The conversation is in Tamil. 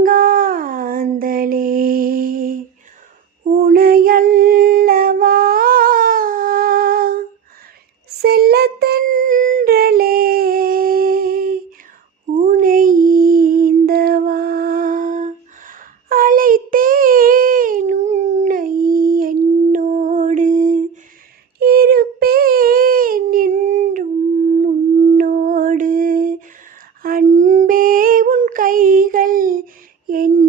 செங்காந்தலே உனையல்லவா செல்லத்தென்றலே உனை ஈந்தவா அழைத்தேன் உன்னை என்னோடு இருப்பேன் என்றும் உன்னோடு அன்பே உன் கைகள் என்